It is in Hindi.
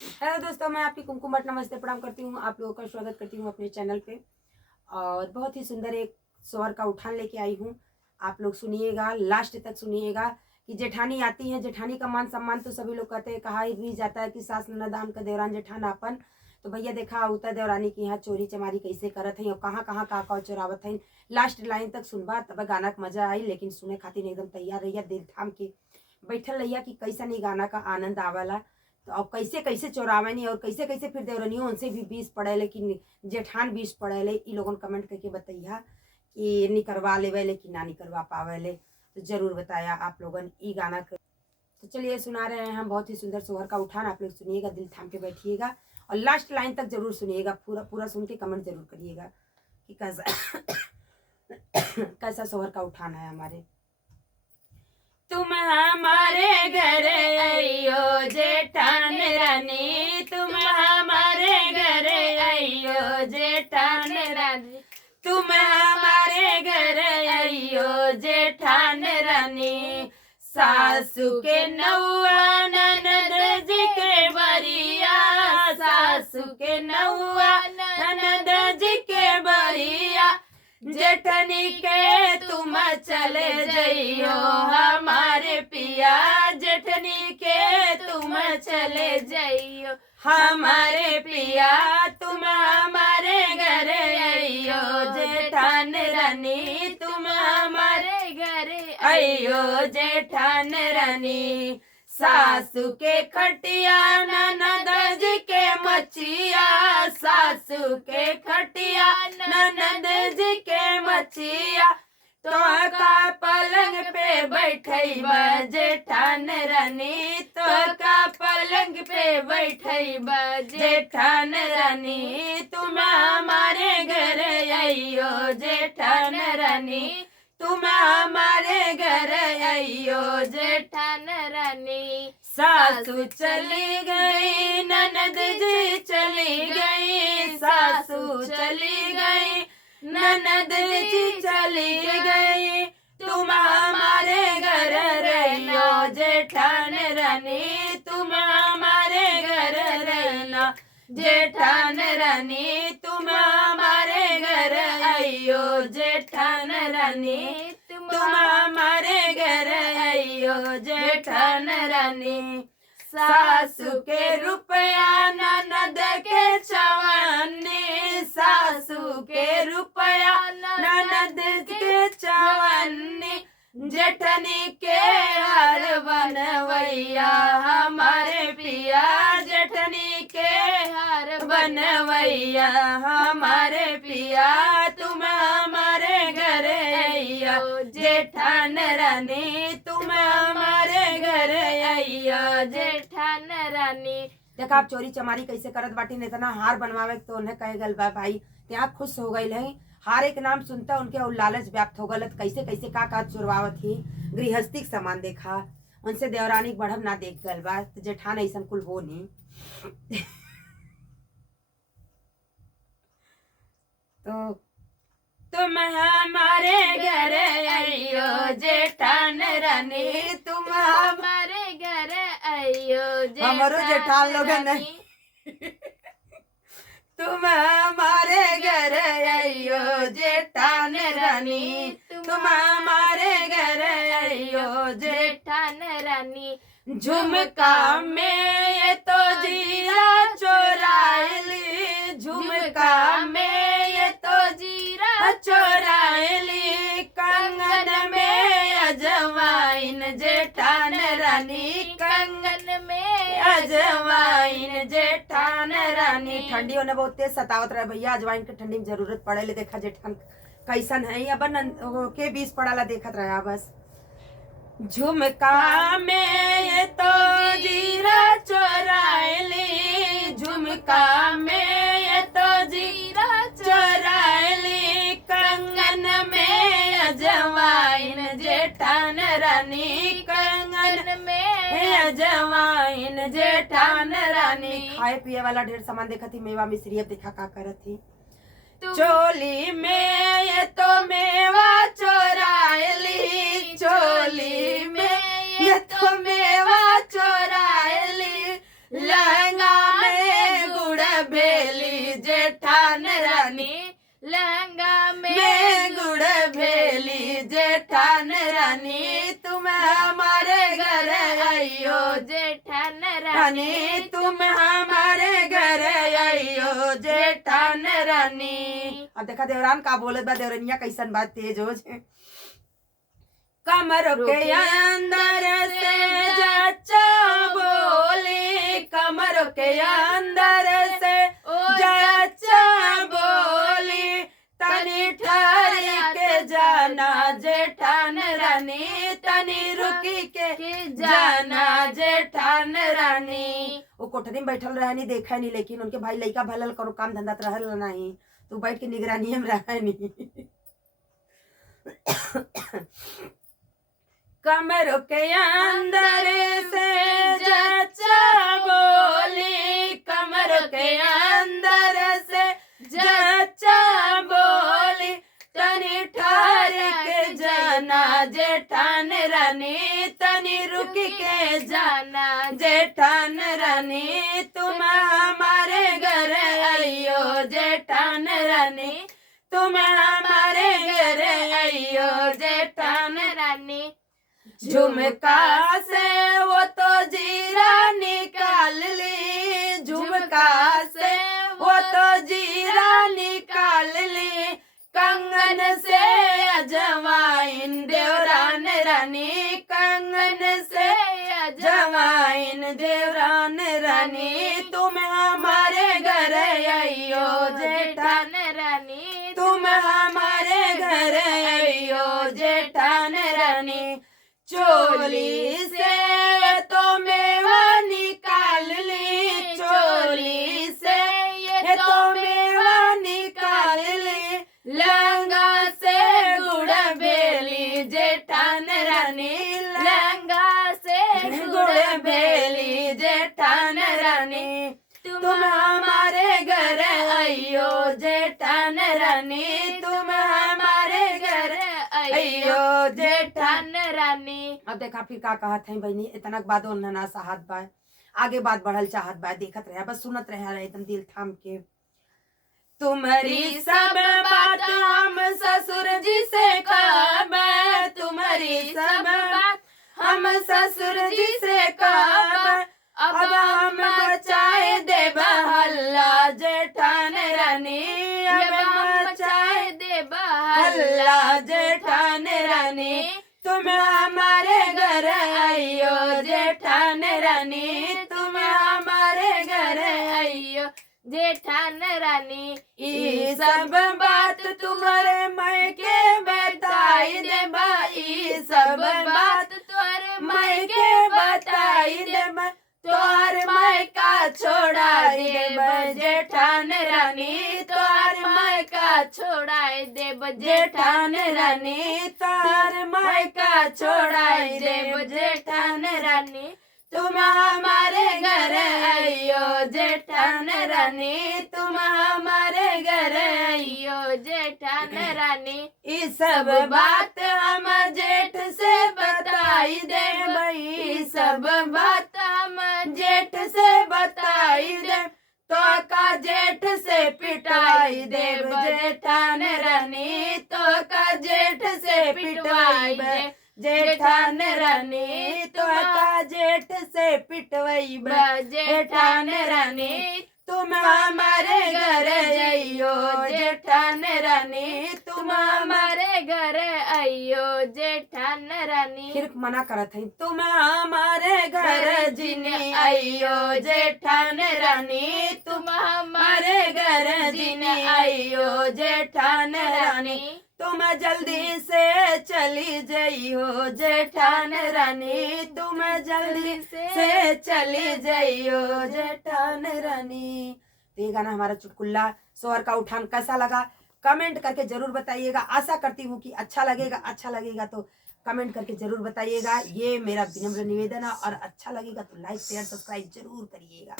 हेलो दोस्तों, मैं आपकी कुमकुम भट्ट नमस्ते प्रणाम करती हूँ। आप लोगों का स्वागत करती हूँ अपने चैनल पे। और बहुत ही सुंदर एक स्वर का उठान लेके आई हूँ। आप लोग सुनिएगा, लास्ट तक सुनिएगा कि जेठानी आती है। जेठानी का मान सम्मान तो सभी लोग कहते हैं, कहा भी जाता है कि सास ननदान का देवरान जेठानापन। तो भैया देखा उतर देवरानी की यहाँ चोरी चमारी कैसे करत है और कहाँ कहाँ का चोरावत है। लास्ट लाइन तक सुनबा तब गाना का मजा आई, लेकिन सुने खातिर एकदम तैयार रहिया, दिल थाम के बैठल रहिया कि कैसा नहीं गाना का आनंद आवाला। तो अब कैसे कैसे चोरावनी और कैसे कैसे फिर देवरनियों उनसे भी 20 पड़े, लेकिन जेठान 20 पड़े। इ लोगन कमेंट करके बताइया कि निकरवा लेवे लेकिन ना निकरवा पावे। तो जरूर बताया आप लोगन ई गाना कर। तो चलिए सुना रहे हैं हम बहुत ही सुंदर सोहर का उठान। आप लोग सुनिएगा, दिल थाम के बैठिएगा और लास्ट लाइन तक जरूर सुनिएगा। पूरा पूरा सुन के कमेंट जरूर करिएगा कि कैसा कैसा सोहर का उठान है हमारे। तुम हमारे घर आइयो जेठान रानी, तुम हमारे घर आइयो जेठान रानी, तुम हमारे घर आइयो जेठान रानी। सासू के नौआ ननद जी के बरिया, सासू के नौआ ननद जी के बरिया। जेठनी के तुम चले जइयो हमारे पिया, जेठनी के तुम चले जइयो हमारे पिया। तुम हमारे घर आइयो जेठान रानी, तुम हमारे घर आइयो जेठान रानी। सासू के खटिया ननद जी के मचिया, सासू के खटिया ननद जी के मचिया। तो का पलंग पे बैठई जेठान रानी, तो का पलंग पे बैठई जेठान रानी। तुम हमारे घर आइयो जेठान रानी, तुम हमारे घर आइयो जेठान रानी। सासू चली गई ननद जी चली गई, सासू चली गई ननद जी चली गई। तुम हमारे घर रहियो जेठान रानी, तुम हमारे घर रहना जेठान रानी। तुम हमारे घर आइयो जेठान रानी, तुम हमारे घर आइयो जेठान रानी। सासू के रुपया ननद के चवन्नी, सासू के रुपया ननद के चवन्नी। जेठनी के हार बनवैया हमारे पिया, जेठनी के हार बनवैया हमारे पिया। तुम हमारे घर आइयो जेठान रानी, तुम हमारे घर आइयो जेठान रानी। देखा आप चोरी चमारी कैसे करत बाटी, इतना हार बनवावे तो उन्हें कहे गल बा भाई ત્યાં खुश हो गई है। हार एक नाम सुनता उनके और लालच व्याप्त हो गलत कैसे कैसे का चुरवावत ही। गृहस्थी सामान देखा उनसे देवरानी बढ़ब ना देख गल बा। जेठान ऐसा कुल हो नहीं। तो तुम हमारे घर आइयो जेठान रानी, तुम हमारे घर आइयो हमारो जेठान लोग नहीं। तुम हमारे घर आइयो जेठान रानी, तुम हमारे घर आइयो जेठान रानी। झुमका में ये तो जीरा चोराइली, झुमका में ये तो जीरा चोराइली। कंगन में अजवाइन जेठान रानी, कंगन में अजवाइन जेठान रानी। ठंडी होने बहुत तेज सतावत रहे भैया, अजवाइन के ठंडी में जरूरत पड़े ले। देखा जेठान कैसन है अब के 20 पड़ाला देखत रहा बस। झुमका में ये तो जीरा चोराइली, झुमका में ये तो जीरा चोराइली। कंगन में अजवाइन जेठान रानी, कंगन में अजवाइन जेठान रानी। खाए पिए वाला ढेर सामान देखा थी, मेवा मिश्री। अब देखा का करत थी। चोली में ये तो मेवा चोराइली, चोली में ये तो मेवा चोराइली। लहंगा में गुड़ भेली जेठान रानी, लहंगा में गुड़ भेली जेठान रानी, तुम हमारे घर आइयो जेठान रानी, तुम हमारे घर आइयो जेठान रानी। अब देखा देवरान का बोलत बा, देवरनिया कैसन बात तेज हो जे। कमर के अंदर से जच्चा बोली, कमर के अंदर से जच्चा बोली, तनी ठहर के जाना जेठान रानी, तनी रुकी के जाना जेठान रानी। वो कोठरी में बैठल रहे नहीं, देखा नहीं, लेकिन उनके भाई लड़का भलल करो काम धंधा रहल नहीं, तो बैठ के निगरानी में रहा नहीं। कमर के अंदर से जच्चा बोली, कमर के अंदर से जच्चा बोली, तनी ठहर के जाना जेठान रानी, तनी रुक के जाना जेठान रानी, तुम हमारे घर आइयो जेठान रानी, तुम हमारे घर आइयो जेठान रानी। झुमका से वो तो जीरा निकाल ली, झुमका से वो तो जीरा निकाल ली, कंगन से अजवाइन देवरान रानी, कंगन से अजवाइन देवरान रानी, तुम हमारे घर आइयो जेठान रानी, तुम हमारे घर आइयो जेठान रानी। चोली से तो मेवा निकाल ली, चोली से ये तो मेवा निकाल ली, लहंगा से गुड़ भेली जेठान रानी, लहंगा से गुड़ भेली जेठान रानी, तुम हमारे घर आइयो जेठान रानी, तुम हमारे घर आइयो जेठान रानी। अब देखा फिर का कहत है बहनी, इतना बाद ना साहत बा, आगे बात बढ़ल चाहत बा, देखत रहे बस सुनत रहे एकदम दिल थाम के। तुम्हारी सब बात हम ससुर जी से कहब, तुम्हारी सब बात हम ससुर जी से कहब, अब हम मचाए देब हल्ला जेठान रानी, अब मचाए देब हल्ला जेठान रानी, तुम हमारे घर आइयो जेठान रानी, तुम हमारे घर आइयो जेठान रानी। ई सब बात तुम्हारे मायके बताई देबा, ई सब बात तुम्हारे मायके बताई देबा, तोहर मायका छोड़ा देब जेठान रानी, तोहर मायका छोड़ाए देब जेठान रानी, तोहर मायका छोड़ा देब जेठान रानी, तुम हमारे घर आइयो जेठान रानी, तुम हमारे घर आइयो जेठान रानी। इस सब बात हम जेठ से बताई देब, सब बात हम जेठ से बताई देब, तो का जेठ से पिटाई देब जेठान रानी, तो का जेठ से पिटवाई देब जेठान रानी, तो का जेठ से पिटवाई जेठान रानी, तुम हमारे घर आइयो जेठान रानी, तुम हमारे घर आइयो जेठान रानी। फिर मना करत है, तुम हमारे घर जीने आइयो जेठान रानी, तुम हमारे घर जीने आइयो जेठान रानी, तुम जल्दी से चली जाइयो जेठान रानी, तुम जल्दी से चली जाइयो जेठान रानी। तो ये गाना हमारा चुटकुल्ला स्वर का उठान कैसा लगा कमेंट करके जरूर बताइएगा। आशा करती हूँ कि अच्छा लगेगा तो कमेंट करके जरूर बताइएगा। ये मेरा विनम्र निवेदन है, और अच्छा लगेगा तो लाइक शेयर सब्सक्राइब जरूर करिएगा।